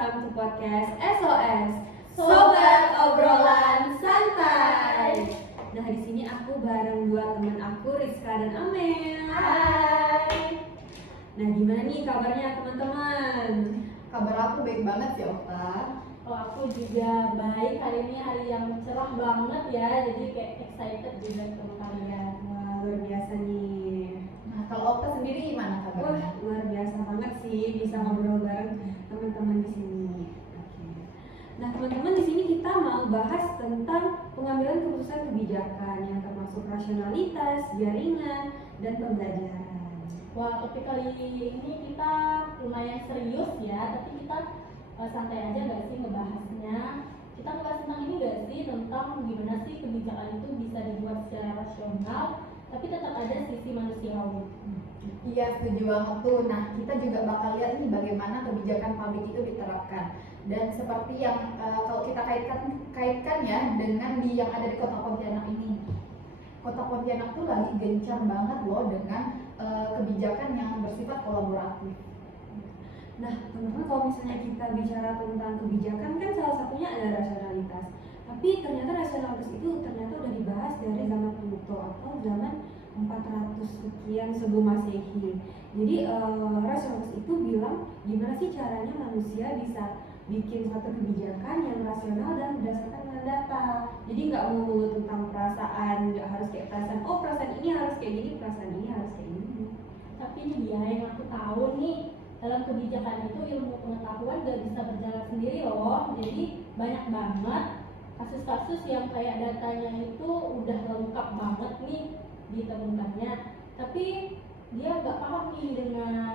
welcome to podcast SOS Sobat Obrolan Santai. Nah, di sini aku bareng dua teman aku, Rizka dan Amel. Hai. Nah, gimana nih kabarnya teman-teman? Kabar aku baik banget sih, Okta. Oh, aku juga baik. Hari ini hari yang cerah banget ya, jadi kayak excited juga ketemu kalian. Wah, luar biasa nih. Nah, kalau Okta sendiri gimana Wah, kabarnya? luar biasa banget sih bisa ngobrol bareng teman-teman di sini. Oke. Nah, teman-teman, di sini kita mau bahas tentang pengambilan keputusan kebijakan yang termasuk rasionalitas, jaringan, dan pembelajaran. Wah, topik kali ini kita lumayan serius ya, tapi kita santai aja nggak sih ngebahasnya. Kita ngebahas tentang ini nggak sih, tentang gimana sih kebijakan itu bisa dibuat secara rasional, tapi tetap ada sisi manusiawi. Iya, setuju banget tuh. Nah, kita juga bakal lihat nih bagaimana kebijakan publik itu diterapkan. Dan seperti yang kalau kita kaitkan ya dengan yang ada di Kota Pontianak ini. Kota Pontianak tuh lagi gencar banget loh dengan kebijakan yang bersifat kolaboratif. Nah, teman-teman, kalau misalnya kita bicara tentang kebijakan kan salah satunya ada rasionalitas. Tapi ternyata rasionalitas itu ternyata udah dibahas dari zaman Plato atau zaman 400 sekian sebelum Masehi. Jadi rasionalitas itu bilang gimana sih caranya manusia bisa bikin suatu kebijakan yang rasional dan berdasarkan dengan data. Jadi nggak melulu tentang perasaan, nggak harus kayak perasaan, oh perasaan ini harus kayak gini, perasaan ini harus kayak gini. Tapi ini dia yang aku tahu nih, dalam kebijakan itu ilmu pengetahuan gak bisa berjalan sendiri loh. Jadi banyak banget kasus-kasus yang kayak datanya itu udah lengkap banget nih ditemukannya, tapi dia nggak paham nih dengan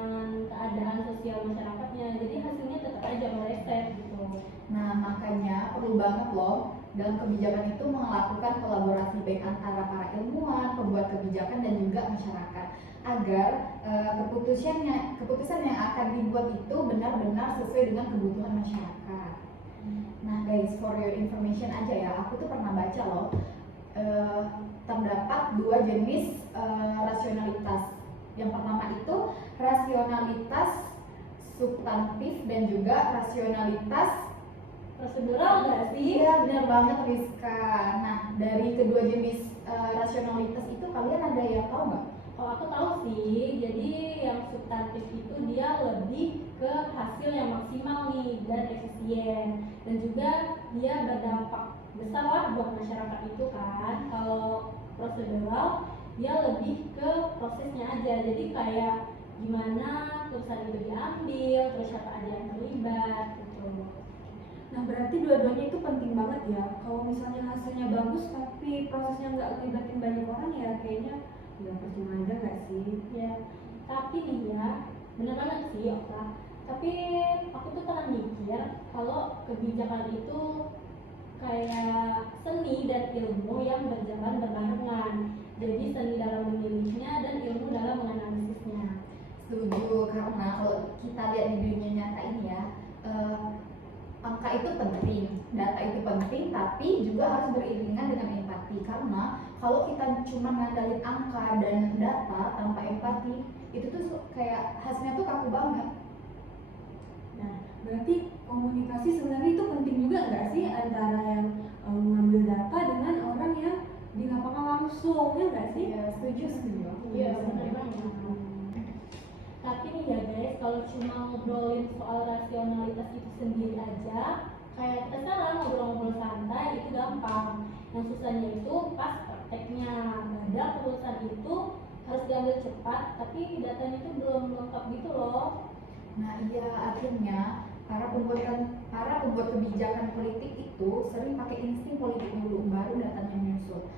keadaan sosial masyarakatnya, jadi hasilnya tetap aja meleset gitu. Nah, makanya perlu banget loh dalam kebijakan itu melakukan kolaborasi baik antara para ilmuwan, pembuat kebijakan dan juga masyarakat agar keputusan yang akan dibuat itu benar-benar sesuai dengan kebutuhan masyarakat. Nah guys, for your information aja ya, aku tuh pernah baca loh terdapat dua jenis rasionalitas. Yang pertama itu rasionalitas substantif dan juga rasionalitas Prosedural nggak sih? Iya, benar banget Rizka. Nah, dari kedua jenis rasionalitas itu kalian ada yang tahu nggak? Kalau aku tahu sih, jadi yang substantif itu dia lebih ke hasil yang maksimal nih dan efisien, dan juga dia berdampak besar lah buat masyarakat itu kan. Kalau prosedural dia lebih ke prosesnya aja, jadi kayak gimana keputusan itu diambil, terus siapa aja yang terlibat gitu. Nah, berarti dua-duanya itu penting banget ya. Kalau misalnya hasilnya bagus tapi prosesnya nggak libatin banyak orang, ya kayaknya ya percuma aja nggak sih? Ya, tapi nih ya, bener banget sih Okta. Tapi aku tuh pernah mikir kalau kebijakan itu kayak seni dan ilmu yang berjalan berbarengan. Jadi seni dalam memilihnya dan ilmu dalam menganalisisnya. Setuju, karena kalau kita lihat di dunia nyata ini ya, angka itu penting, data itu penting, tapi juga harus beriringan dengan empati. Karena kalau kita cuma ngandalin angka dan data tanpa empati, itu tuh kayak hasilnya tuh kaku banget. Nah, berarti komunikasi sebenarnya itu penting juga nggak sih antara yang mengambil data dengan orang yang di lapangan langsung, ya nggak sih? Ya, setuju. Iya, bener banget. Tapi nih ya guys, kalau cuma ngobrolin soal rasionalitas itu sendiri aja, kayak kita sekarang ngobrol-ngobrol santai itu gampang. Yang susahnya itu pas prakteknya. Kadang keputusan itu harus diambil cepat, tapi datanya itu belum lengkap gitu loh. Nah iya, akhirnya para pembuat kebijakan politik itu sering pakai insting politik dulu, baru datanya menyusul.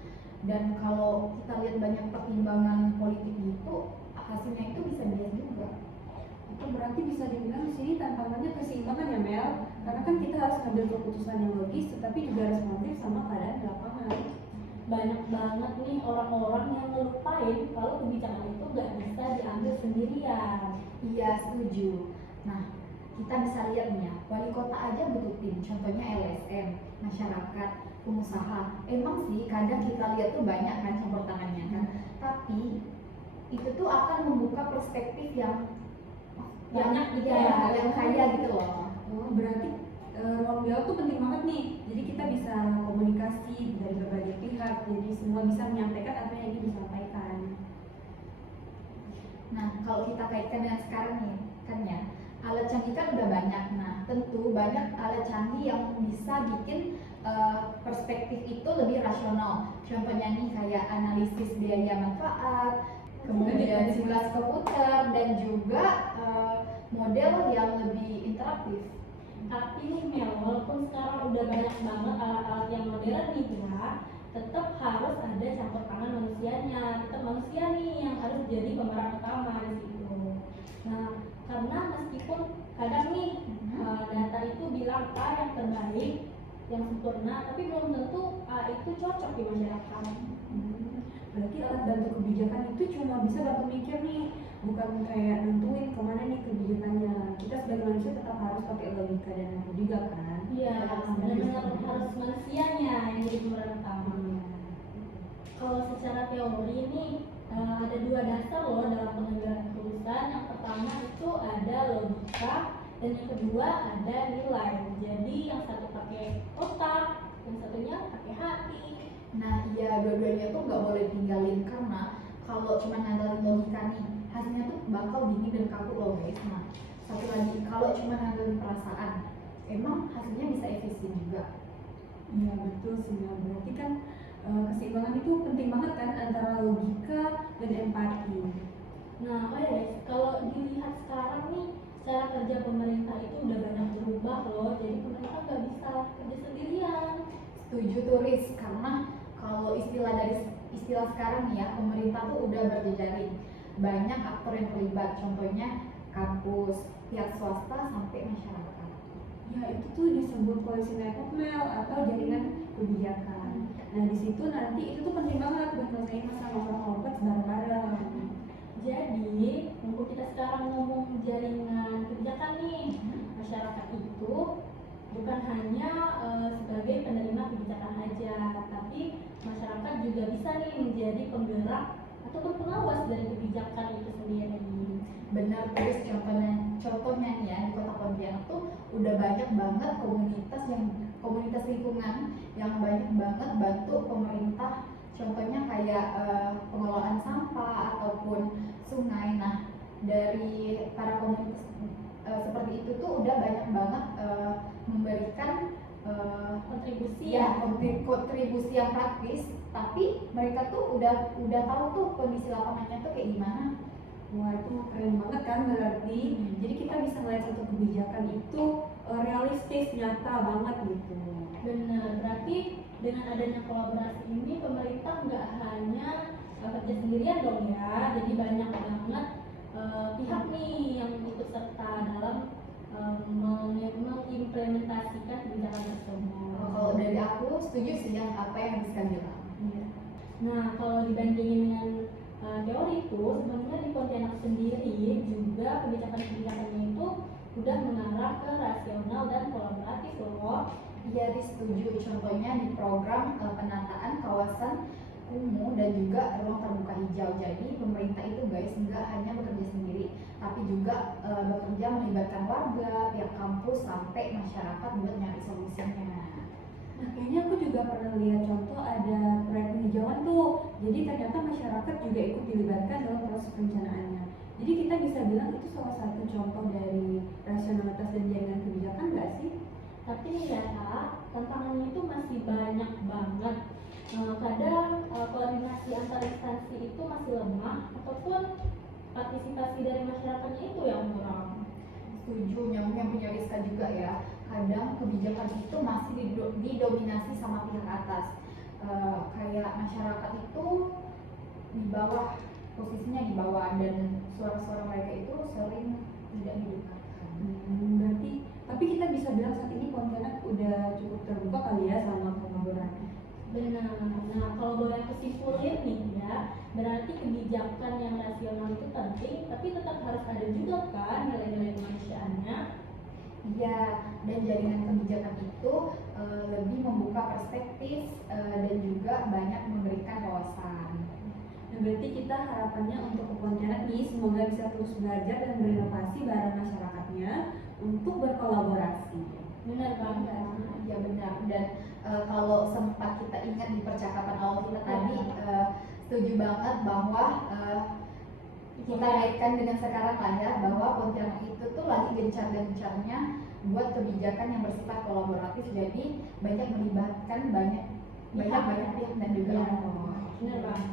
Dan kalau kita lihat banyak pertimbangan politik gitu, hasilnya itu bisa bias juga. Itu berarti bisa dibilang di sini tantangannya keseimbangan ya Mel, karena kan kita harus ngambil keputusan yang logis tetapi juga responsif sama keadaan di lapangan. Banyak banget nih orang-orang yang ngelupain kalau kebijakan itu gak bisa diambil sendirian. Iya, setuju. Nah, kita bisa lihat nih ya, wali kota aja butuh tim, contohnya LSM, masyarakat, pengusaha. Emang sih kadang kita lihat tuh banyak kan campur tangannya kan, tapi itu tuh akan membuka perspektif yang Banyak gitu ya, ya. yang kaya gitu loh. Oh, berarti ruang dialog tuh penting banget nih. Jadi kita bisa komunikasi dari berbagai pihak, jadi semua bisa menyampaikan apa yang ingin disampaikan. Nah, kalau kita kaitkan dengan sekarang nih, kan ya, alat canggih kan udah banyak. Nah, tentu banyak alat canggih yang bisa bikin perspektif itu lebih rasional. Contohnya nih kayak analisis biaya manfaat, kemudian simulasi komputer, dan juga model yang lebih interaktif. Tapi nih Mel, walaupun sekarang udah banyak banget alat-alat yang modern nih ya, tetap harus ada campur tangan manusianya. Tetap manusia nih yang harus jadi pemeran utama di situ. Nah, karena meskipun kadang nih data itu bilang A yang terbaik, yang sempurna, tapi belum tentu A itu cocok di masyarakat. Berarti alat bantu kebijakan itu cuma bisa bantu mikir nih, bukan kayak nentuin kemana nih kebijakannya. Kita sebagai manusia tetap harus pakai logika dan aku juga kan. Iya, benar-benar harus manusianya yang jadi pemeran utama. Kalau secara teori ini ada dua dasar loh dalam pengambilan keputusan. Yang pertama itu ada logika dan yang kedua ada nilai. Jadi yang satu pakai otak, yang satunya pakai hati. Nah, iya, dua-duanya tuh nggak boleh tinggalin, karena kalau cuma ngandalin logika nih, hasilnya tuh bakal dingin dan kaku loh guys. Nah, satu lagi, kalau cuma ngandalin perasaan, emang hasilnya bisa efisien juga. Iya betul sih. Berarti kan keseimbangan itu penting banget kan antara logika dan empati. Nah, oh ya guys, kalau dilihat sekarang nih, cara kerja pemerintah itu udah banyak berubah loh. Jadi pemerintah nggak bisa kerja sendirian. Setuju tuh Riz, karena kalau istilah sekarang nih ya, pemerintah tuh udah berjejaring. Banyak aktor yang terlibat, contohnya kampus, pihak swasta, sampai masyarakat. Ya itu tuh disebut koalisi network Mel atau jaringan kebijakan. Nah di situ nanti itu tuh penting banget buat nyelesain masalah-masalah kompleks bareng-bareng. Jadi, mumpung kita sekarang ngomong jaringan kebijakan nih, masyarakat itu bukan hanya sebagai penerima kebijakan aja, tapi masyarakat juga bisa nih menjadi penggerak ataupun pengawas dari kebijakan itu sendiri. Benar, terus contohnya nih ya, di Kota Pontianak tuh udah banyak banget komunitas lingkungan yang banyak banget bantu pemerintah. Contohnya kayak pengelolaan sampah ataupun sungai. Nah, dari para komunitas seperti itu tuh udah banyak banget memberikan Kontribusi kontribusi yang praktis, tapi mereka tuh udah tahu tuh kondisi lapangannya tuh kayak gimana. Wah itu keren banget kan berarti. Jadi kita bisa melihat satu kebijakan itu realistis, nyata banget gitu. Benar, berarti dengan adanya kolaborasi ini pemerintah nggak hanya kerja sendirian dong ya, jadi banyak banget pihak nih yang ikut serta dalam mengimplementasikan kebijakan tersebut. Kalau dari aku setuju sih yang apa yang Rizka bilang. Iya. Nah, kalau dibandingin dengan teori itu, sebenarnya di Pontianak sendiri juga kebijakan-kebijakannya itu udah mengarah ke rasional dan kolaboratif loh. Iya, setuju. Contohnya di program penataan kawasan kumuh dan juga ruang terbuka hijau. Jadi pemerintah itu guys nggak hanya bekerja sendiri, tapi juga bekerja melibatkan warga, pihak kampus, sampai masyarakat buat nyari solusinya. Nah kayaknya aku juga pernah lihat contoh ada proyek penghijauan tuh. Jadi ternyata masyarakat juga ikut dilibatkan dalam proses perencanaannya. Jadi kita bisa bilang itu salah satu contoh dari rasionalitas dan jaringan kebijakan nggak sih? Tapi nih ya Kak, tantangannya itu masih banyak banget. Kadang koordinasi antar instansi itu masih lemah ataupun partisipasi dari masyarakatnya itu yang kurang. Setuju, nyambung yang punya Rizka juga ya. Kadang kebijakan itu masih didominasi sama pihak atas. Kayak masyarakat itu di bawah, posisinya di bawah, dan suara-suara mereka itu sering tidak didengarkan. Berarti, tapi kita bisa bilang saat ini Pontianak udah cukup terbuka kali ya sama kolaborasi. Benar. Nah, kalau boleh kesimpulin nih ya, berarti kebijakan yang rasional itu penting, tapi tetap harus ada juga kan nilai-nilai kemanusiaannya. Iya, dan jaringan kebijakan itu lebih membuka perspektif dan juga banyak memberikan wawasan. Nah, berarti kita harapannya untuk Pontianak nih semoga bisa terus belajar dan berinovasi bareng masyarakatnya untuk berkolaborasi. Benar banget. Ya benar. Dan kalau sempat kita ingat di percakapan awal kita tadi, setuju banget bahwa kita kaitkan dengan sekarang lah ya, bahwa Pontianak itu tuh lagi gencar-gencarnya buat kebijakan yang bersifat kolaboratif, jadi banyak melibatkan banyak pihak dan juga Iya. orang. Benar banget.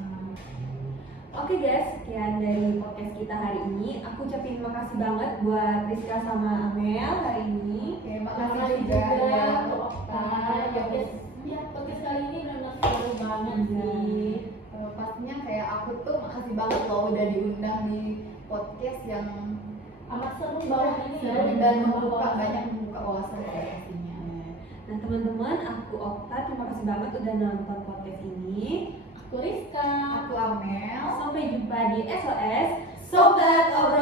Oke guys, sekian dari podcast kita hari ini. Aku ucapin makasih banget buat Rizka sama Amel hari ini. Oke, Terima makasih kasih juga juga ya untuk Okta. Podcast kali ini benar-benar seru banget sih. Pastinya kayak aku tuh makasih banget loh udah diundang di podcast yang Amat seru banget ini ya. seru dan membuka wawasan ya pastinya. Nah teman-teman, aku Okta, terima kasih banget udah nonton podcast ini. Aku Rizka. Aku Amel. Sampai jumpa di SOS Sobat Obrolan.